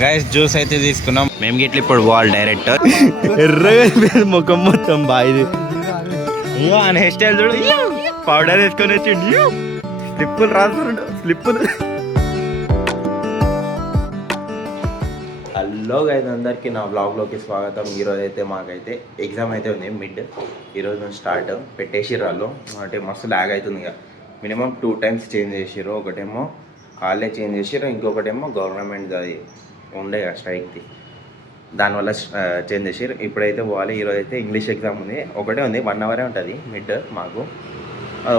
Guys juice అయితే తీసుకున్నాం మేము గిట్ల ఇప్పుడు వాల్ డైరెక్టర్ ఎర్రగా ముఖం మొత్తం బాయిది అయ్యో ఆయన హెయిర్ స్టైల్ చూడు పౌడర్ వేసుకొని వచ్చిండు స్లిప్పులు రాస్తుండు స్లిప్పులు. హలో గైస్ అందరికీ నా బ్లాగ్లోకి స్వాగతం. ఈరోజు అయితే మాకైతే ఎగ్జామ్ అయితే ఉంది మిడ్. ఈరోజు నుంచి స్టార్ట్ పెట్టేసి రాళ్ళు అంటే మస్తు ల్యాగ్ అవుతుంది ఇక. మినిమం 2 times చేంజ్ చేసిర్రు. ఒకటేమో కాలేజ్ చేంజ్ చేసిర్రు, ఇంకొకటేమో గవర్నమెంట్ అది ఉండే కదా స్ట్రైక్ది, దానివల్ల చేంజ్ చేసిర్రు. ఇప్పుడైతే పోవాలి. ఈరోజు అయితే ఇంగ్లీష్ ఎగ్జామ్ ఉంది, ఒకటే ఉంది, 1 hour ఉంటుంది మిడ్ మాకు.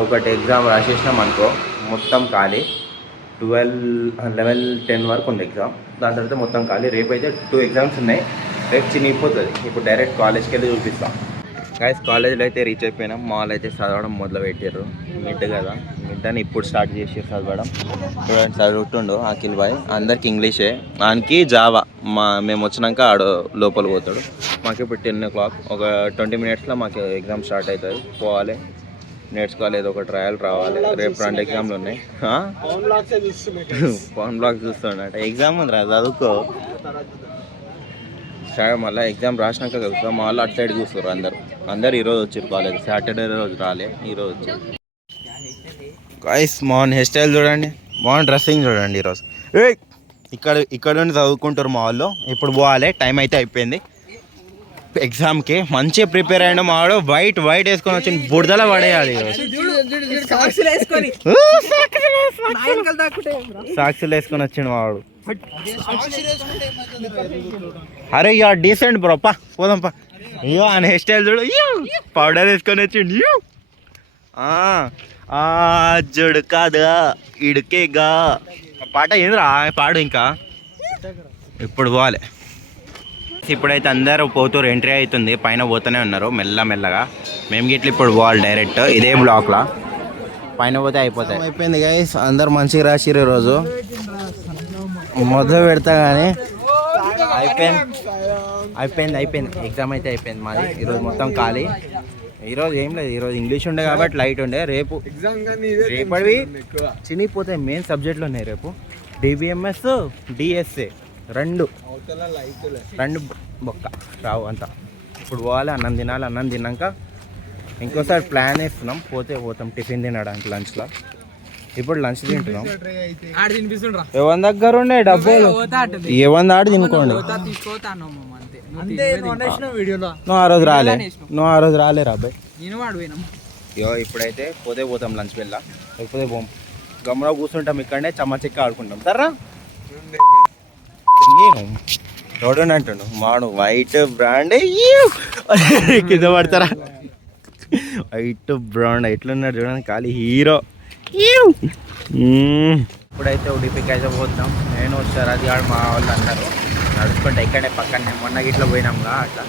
ఒకటి ఎగ్జామ్ రాసేసినాం అనుకో మొత్తం ఖాళీ. 12, 11, 10 వరకు ఉంది ఎగ్జామ్. దాని తర్వాత మొత్తం ఖాళీ. రేపు అయితే 2 exams ఉన్నాయి. రేపు చినిగిపోతుంది. ఇప్పుడు డైరెక్ట్ కాలేజ్కి వెళ్ళి చూపిస్తాం. గైస్ కాలేజ్లో అయితే రీచ్ అయిపోయినాం. మాల్ అయితే చదవడం మొదలు పెట్టారు. మిడ్ కదా, మిడ్ అని ఇప్పుడు స్టార్ట్ చేసి చదవడం. చూడండి చదువుతుండు అఖిల్ బాయ్. అందరికి ఇంగ్లీషే, దానికి జావా. మేము వచ్చినాక ఆడు లోపల పోతాడు. మాకు ఇప్పుడు 10 o'clock, ఒక 20 minutesలో మాకు ఎగ్జామ్ స్టార్ట్ అవుతుంది. పోవాలి, నేర్చుకోవాలి, ఏదో ఒక ట్రయల్ రావాలి. రేపు 2 exams ఉన్నాయి. Phone blog చూస్తుండట. ఎగ్జామ్ ఉంది రా, చదువుకో. సరే మళ్ళీ ఎగ్జామ్ రాసినాక కలుగుతాం. మళ్ళీ అటు సైడ్ చూస్తారు అందరు ఈరోజు వచ్చారు కాలేజ్. సాటర్డే రోజు రాలే, ఈరోజు వచ్చారు. గైస్ మార్నింగ్ హెయిర్ స్టైల్ చూడండి, మార్నింగ్ డ్రెస్సింగ్ చూడండి. ఈరోజు ఇక్కడ నుండి చదువుకుంటారు మా వాళ్ళు. ఇప్పుడు పోవాలి, టైం అయితే అయిపోయింది. ఎగ్జామ్కి మంచిగా ప్రిపేర్ అయిన మావాడు వైట్ వేసుకొని వచ్చి బుడదల పడేయాలి. సాక్షులు వేసుకొని వచ్చిండు మావాడు. అరే యా డీసెంట్ బ్రో, పోదాంపా. అయ్యో ఆయన హెయిర్ స్టైల్ చూడు, పౌడర్ వేసుకొని వచ్చిండు. జుడు కాదా ఇడికేగా పాట ఏందిరా పాడు. ఇంకా ఇప్పుడు పోవాలి. ఇప్పుడైతే అందరూ పోతారు, ఎంట్రీ అవుతుంది. పైన పోతూనే ఉన్నారు మెల్లగా. మేము గిట్ల ఇప్పుడు పోవాలి డైరెక్ట్ ఇదే బ్లాక్లో. పైన పోతే అయిపోయింది గైస్. అందరు మంచిగా రాసిర్రు. ఈరోజు మొదలు పెడతా కానీ అయిపోయింది. ఎగ్జామ్ అయితే అయిపోయింది మాది. ఈరోజు మొత్తం ఖాళీ. ఈరోజు ఏం లేదు, ఈరోజు ఇంగ్లీష్ ఉండే కాబట్టి లైట్ ఉండే. రేపటివి చినిగిపోతాయి. మెయిన్ సబ్జెక్టులు ఉన్నాయి రేపు. డిబిఎంఎస్, డిఎస్ఏ రెండు బొక్క రావు అంతా. ఇప్పుడు పోవాలి, అన్నం తినాలి. అన్నం తిన్నాక ఇంకోసారి ప్లాన్ వేస్తున్నాం, పోతాం టిఫిన్ తినడానికి లంచ్లో. ఇప్పుడు లంచ్ తింటున్నాం. ఎవరి దగ్గర ఉండే డబ్బులు ఎవరి ఆడు తినుకోండి. నువ్వు ఆ రోజు రాలే రాబాయ్. ఇప్పుడైతే పోతాం లంచ్ వెళ్ళా, లేకపోతే పోం. గమ్మున కూర్చుంటాం ఇక్కడనే, చెక్క ఆడుకుంటాం. సర్రా చూడండి అంటుండు మాడు. వైట్ బ్రాండ్ కింద పడతారా? వైట్ బ్రాండ్ ఎట్లున్నాడు చూడండి, ఖాళీ హీరో. ఇప్పుడైతే ఉడిపికి అయితే పోతున్నాం. నేను వచ్చారు, అది కాదు మా వాళ్ళు అందరూ నడుచుకుంటే ఇక్కడే పక్కనే. మొన్న గిట్లా పోయినాంగా అట్లా.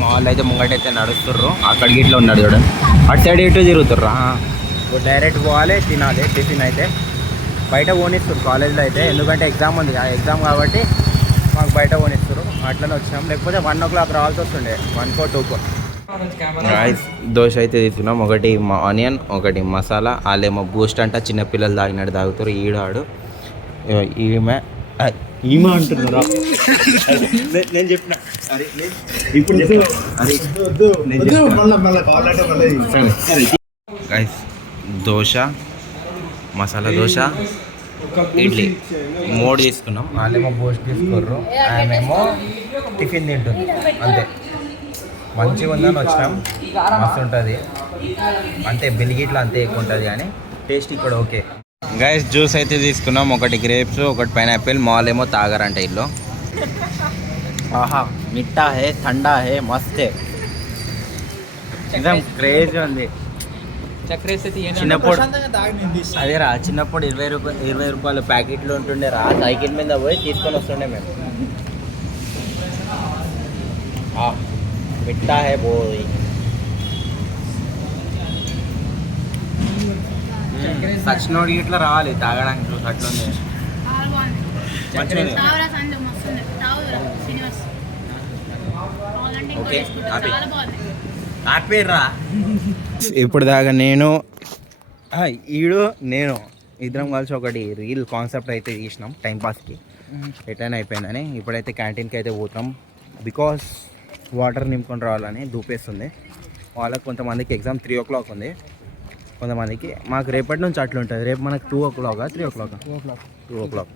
మా వాళ్ళు అయితే ముంగటైతే నడుస్తుర్రు. అక్కడ గిట్లా ఉన్నాడు చూడండి, అటు సైడ్ ఇటు తిరుగుతుర్రా. ఇప్పుడు డైరెక్ట్ పోవాలి, తినాలి. టిఫిన్ అయితే బయట పోనిస్తారు కాలేజ్లో అయితే, ఎందుకంటే ఎగ్జామ్ ఉంది. ఎగ్జామ్ కాబట్టి మాకు బయట పోనిస్తారు. అట్లనే వచ్చినాం, లేకపోతే 1 o'clock రావాల్సి వస్తుండే, 1 or 2. రైస్ దోశ అయితే తీసుకున్నాం. ఒకటి ఆనియన్, ఒకటి మసాలా. వాళ్ళేమో బూస్ట్ అంట, చిన్నపిల్లలు తాగినట్టు తాగుతారు. ఈడాడు ఈమె అంటున్నారా? నేను చెప్పిన రైస్ దోశ, మసాలా దోశ, ఇడ్లీ 3 తీసుకున్నాం. వాళ్ళేమో బూస్ట్ తీసుకోర్రు, ఆమెమో టిఫిన్ తింటుంది. అంతే, మంచిగా ఉందని వచ్చినాం. మస్తు ఉంటుంది అంటే బిల్గిట్లో అంతే ఎక్కువ ఉంటుంది కానీ టేస్ట్ ఇక్కడ ఓకే. గైస్ జ్యూస్ అయితే తీసుకున్నాం. ఒకటి గ్రేప్స్, ఒకటి పైనాపిల్. మాల్ ఏమో తాగారంట ఇల్లు. ఆహా మిఠా హే, ఠండా హే, మస్త్ హే, एकदम క్రేజ్ ఉంది. చిన్నప్పుడు అదేరా, చిన్నప్పుడు 20 రూపాయలు ప్యాకెట్లు ఉంటుండే రా. సైకిల్ మీద పోయి తీసుకొని వస్తుండే మేము. మిఠా హే బోయ్. సచ్చినోడి ఇట్లా రావాలి తాగడానికి. జ్యూస్ అట్లుంది. ఓకే ఆపేర్రా. ఇప్పుడు దాకా నేను నేను ఇద్దరం కలిసి ఒకటి రీల్ కాన్సెప్ట్ అయితే తీసినాం టైంపాస్కి. ఎటైనా అయిపోయిందని ఇప్పుడైతే క్యాంటీన్కి అయితే పోతాం. బికాస్ వాటర్ నింపుకొని రావాలని దూపేస్తుంది. వాళ్ళకి కొంతమందికి ఎగ్జామ్ 3 o'clock ఉంది, కొంతమందికి మాకు రేపటి నుంచి అట్లా ఉంటుంది. రేపు మనకు 2 o'clock 3 o'clock 2 o'clock.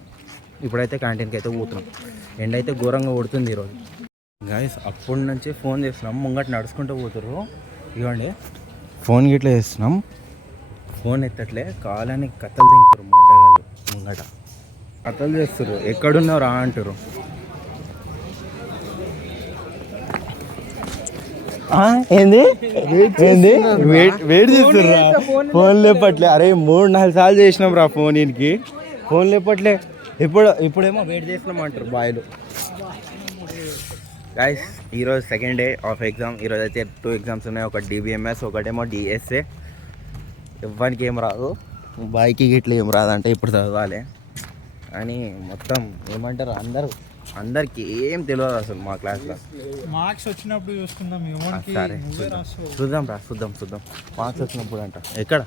ఇప్పుడైతే క్యాంటీన్కి అయితే పోతున్నాం. ఎండ అయితే ఘోరంగా కొడుతుంది ఈరోజు. గాయస్ అప్పటి నుంచి ఫోన్ చేస్తున్నాం, ముంగట నడుచుకుంటూ పోతుర్రు. ఇవ్వండి ఫోన్ గిట్లా చేస్తున్నాం, ఫోన్ ఎత్తట్లే. కాలని కథలు తింటారు మొట్టగాళ్ళు, ముంగట కథలు చేస్తారు. ఎక్కడున్నావు రా అంటారు. ఏంది ఏంది వెయిట్ చేస్తుర్రా? ఫోన్ లేపట్లే. అరే 3-4 సార్లు చేసినాం రా ఫోన్ ఈయనకి, ఫోన్ లేపట్లే. ఇప్పుడేమో వెయిట్ చేసినాం అంటారు బాయ్లు. గైస్ ఈరోజు సెకండ్ డే ఆఫ్ ఎగ్జామ్. ఈరోజు అయితే 2 ఎగ్జామ్స్ ఉన్నాయి, ఒకటి DBMS, ఒకటేమో DSA. ఇవ్వడానికి ఏం రాదు, బాయ్కి గిట్లా ఏం రాదంటే ఇప్పుడు చదవాలి అని మొత్తం ఏమంటారు అందరికి ఏం తెలియదు అసలు మా క్లాస్లో. మార్క్స్ వచ్చినప్పుడు చూసుకుందాం. సరే చూద్దాం మార్క్స్ వచ్చినప్పుడు అంట. ఎక్కడ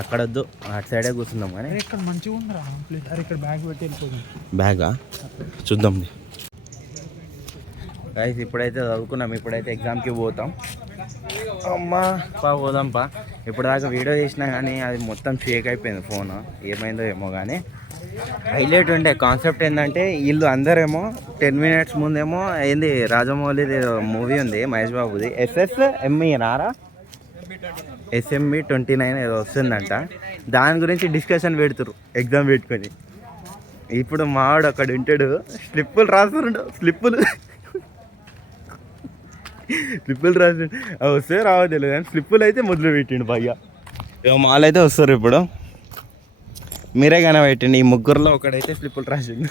అక్కడ వద్దు, అటు సైడే కూర్చుందాం. కానీ ఇక్కడ మంచిగా ఉందిరా, ఇక్కడ బ్యాగ్ పెట్టి వెళ్ళిపోతుంది. బ్యాగా చూద్దాం. గైస్ ఇప్పుడైతే చదువుకున్నాం, ఇప్పుడైతే ఎగ్జామ్కి పోతాం. అమ్మా పోదాంపా. ఇప్పుడు దాకా వీడియో చేసినా కానీ అది మొత్తం షేక్ అయిపోయింది ఫోన్, ఏమైందో ఏమో. కానీ హైలైట్ ఉండే కాన్సెప్ట్ ఏంటంటే వీళ్ళు అందరేమో 10 minutes ముందేమో ఏంది రాజమౌళిది మూవీ ఉంది మహేష్ బాబుది, SSME నారా SME 29 ఏదో వస్తుందంట. దాని గురించి డిస్కషన్ పెడుతురు ఎగ్జామ్ పెట్టుకొని. ఇప్పుడు మావాడు అక్కడ ఉంటాడు, స్లిప్పులు రాస్తుండు, స్లిప్పులు రాసి అవి వస్తే రావద్దు తెలియదు కానీ స్లిప్పులు అయితే మొదలు పెట్టిండు భయ్య. మాలు అయితే వస్తారు ఇప్పుడు, మీరే కానీ పెట్టండి. ఈ ముగ్గురులో ఒకడైతే స్లిప్పులు రాసిండు.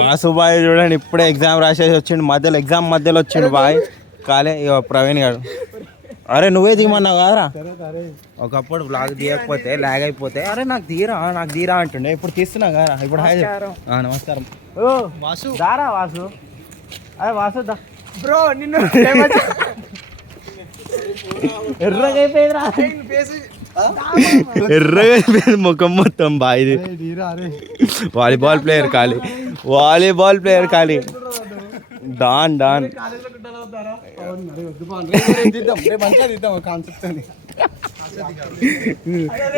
వాసు బాయ్ చూడండి ఇప్పుడే ఎగ్జామ్ రాసేసి వచ్చిండు, ఎగ్జామ్ మధ్యలో వచ్చిండు బాయ్. కాలే ప్రవీణ్ గారు. అరే నువ్వే దిగమన్నావు కాదరా, ఒకప్పుడు బ్లాగ్ తీయకపోతే లాగ్ అయిపోతే అరే నాకు తీరా అంటుండే. ఇప్పుడు తీస్తున్నా కదా. ఇప్పుడు నమస్కారం వాసు. దారా వాసు, అదే వాసు దా బ్రో. నిన్ను ఎర్రగా అయిపోయింది ముఖం మొత్తం బాయ్ది. వాలీబాల్ ప్లేయర్ ఖాళీ. డాన్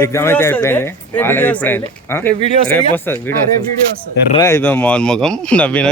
ఎగ్జామ్ అయితే అయిపోయింది. రేపు వస్తుంది వీడియో. ఎర్ర అయిపోయింది మామూలు ముఖం నవ్వి